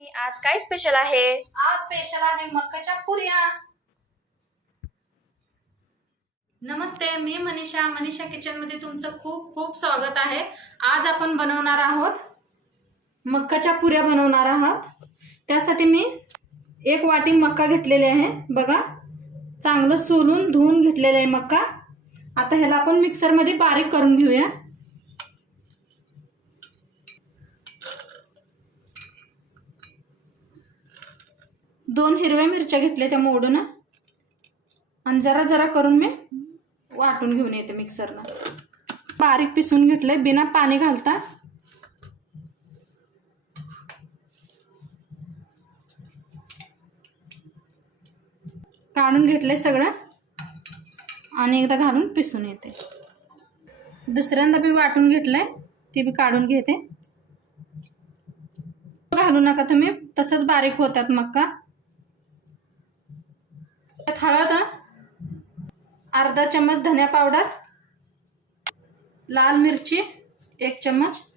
की आज काय स्पेशल आहे? आज स्पेशल आहे मक्काच्या पुऱ्या. नमस्ते मी मनीषा. मनीषा किचनमध्ये तुमचं खूप खूप स्वागत आहे. आज आपण बनवणार आहोत मक्काच्या पुऱ्या बनवणार आहोत. त्यासाठी मी एक वाटी मक्का घेतलेली आहे. बघा चांगलं सोलून धुवून घेतलेलं आहे मक्का. आता ह्याला आपण मिक्सरमध्ये बारीक करून घेऊया. दोन हिरव्या मिरच्या घेतल्या त्या मोडून आणि जरा जरा करून मी वाटून घेऊन येते मिक्सरनं. बारीक पिसून घेतलंय बिना पाणी घालता. काढून घेतलंय सगळं आणि एकदा घालून पिसून येते. दुसऱ्यांदा बी वाटून घेतलंय ती बी काढून घेते. घालू नका तुम्ही तसंच बारीक होतात मक्का. का हळद अर्धा चम्मच धन्या पावडर. लाल मिरची एक चम्मच.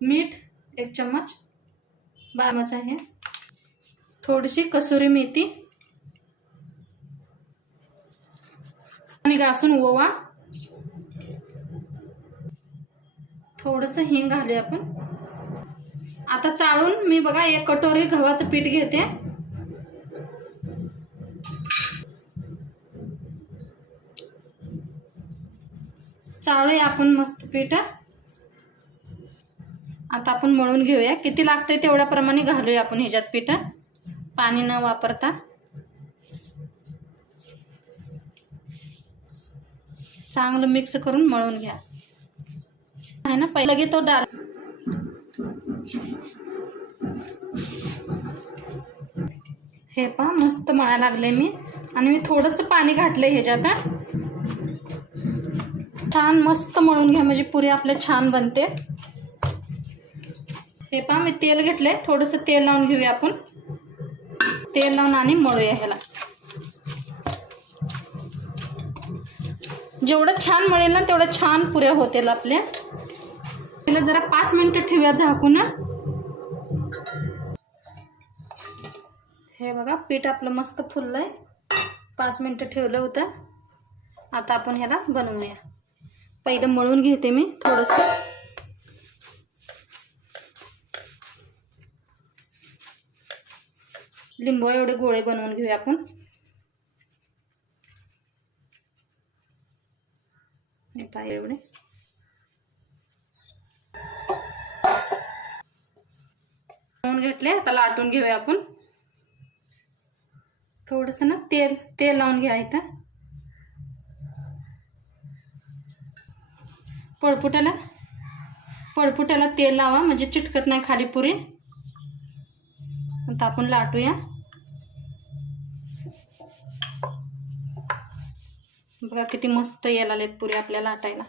मीठ एक चम्मच. बारमाच आहे. थोडीशी कसुरी मेथी. आणि घासून ओवा. थोडंसं हिंग घालूया आपण. आता चाळून मी बघा एक कटोरी गव्हाचं पीठ घेते. चाळूया आपण मस्त पीठ. आता आपण मळून घेऊया. किती लागतंय तेवढ्याप्रमाणे घालूया आपण ह्याच्यात पीठ. पाणी न वापरता. चांगलं मिक्स करून मळून घ्या. आहे ना? पहिलं घे तो डाल. हे पहा मस्त मळायला लागले मी. आणि मी थोडंसं पाणी घातलंय ह्याच्यात हा. छान मस्त मळून घ्या म्हणजे पुरी आपल्या छान बनते. हे पहा मी तेल घेतलंय. थोडंसं तेल लावून घेऊया आपण. तेल लावून आणि मळूया ह्याला. जेवढं छान मळेल ना तेवढं छान पुऱ्या होतील आपल्या. त्याला जरा पाच मिनटं ठेवूया झाकून हे बघा पीठ आपलं मस्त फुललंय. पाच मिनटं ठेवलं होतं. आता आपण ह्याला बनवूया. पहिलं मळून घेते मी थोडंसं. लिंबू एवढे गोळे बनवून घेऊया आपण. पाय एवढे. घेतले आता लाटून घेऊया आपण. थोडस ना तेल तेल लावून घ्या इथं. पळपुट्याला पळपुट्याला तेल लावा म्हणजे चिटकत नाही खाली पुरी. आता आपण लाटूया. बघा किती मस्त यायला आलेत पुरी आपल्या लाटायला.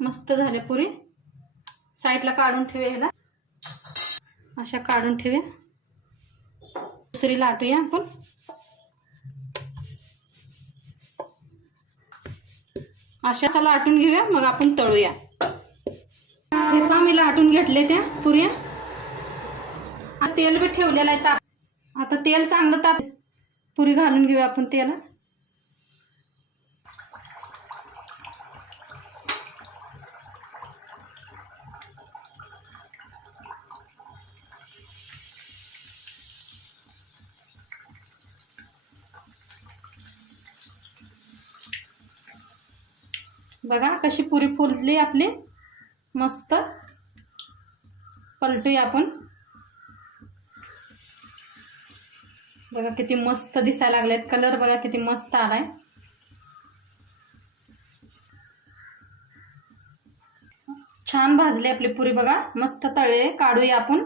मस्त झाले पुरी. साईडला काढून ठेवूया ह्याला. अशा काढून ठेवूया. दुसरी लाटूया आपण. अशा असा लाटून घेऊया मग आपण तळूया. हे पहा मी लाटून घेतले त्या पुऱ्या. तेल बी ठेवलेलं आहे ताप. आता तेल चांगलं ताप. पुरी घालून घेऊया आपण तेलात बघा कशी पुरी फुलली आपली. मस्त. पलटूया आपण. बघा किती मस्त दिसायला लागलेत. कलर बघा किती मस्त आलाय. छान भाजली आपली पुरी बघा. मस्त तळे काढूया आपण.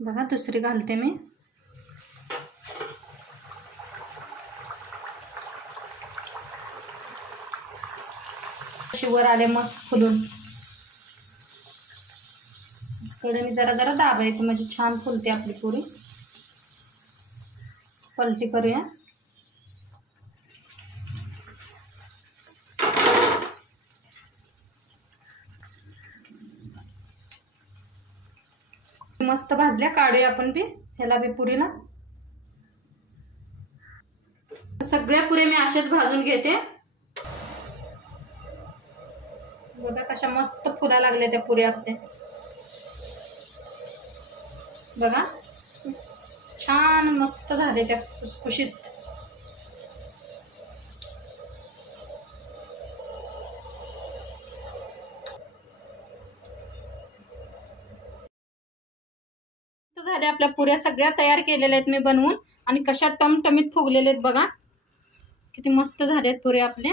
बघा दुसरी घालते मी. अशी वर आले मस्त फुलून कडेने जरा जरा दाबायचं म्हणजे छान फुलते आपली पुरी. पलटी करूया. मस्त भाजल्या काढूया आपण बी ह्याला बी पुरीला. सगळ्या पुऱ्या मी अशाच भाजून घेते. बघा कशा मस्त फुला लागल्या त्या पुऱ्या आपल्या. बघा. छान मस्त झाले त्या खुसखुशीत. झाल्या आपल्या पुऱ्या सगळ्या तयार केलेल्या आहेत मी बनवून आणि कशा टमटमीत फुगलेले आहेत बघा. किती मस्त झालेत पुऱ्या आपल्या.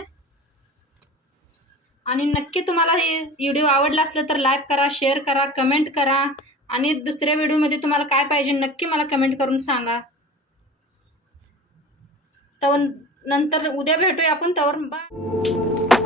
आणि नक्की तुम्हाला हे व्हिडिओ आवडला असलं तर लाईक करा शेअर करा कमेंट करा. आणि दुसऱ्या व्हिडिओमध्ये तुम्हाला काय पाहिजे नक्की मला कमेंट करून सांगा. तर नंतर उद्या भेटूया आपण तवर. बा